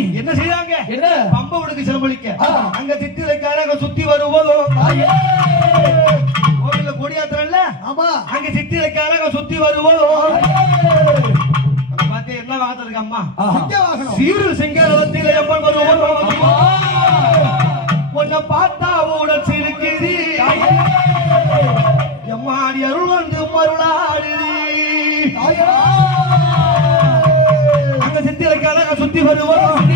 எப்படி என்ன செய்தாங்க? என்ன பம்பவனுக்கு செலவழிக்க அங்க சித்திரைக்காரங்க சுத்தி வருவதும் கோவில்ல கொடியாத்திரல்ல ஆமா அங்க சித்திரைக்காரங்க சுத்தி வருவதும் பாத்தே என்ன வார்த்தை இருக்கு அம்மா சீரு சிங்கரத்தில் எப்ப வருவதும் உன்னை பார்த்தா உடன் சிரிக்கிறீ எம்மாடி அருள் வந்து மருளாடுறீ அங்க சித்திரைக்காரங்க சுத்தி வருவோம்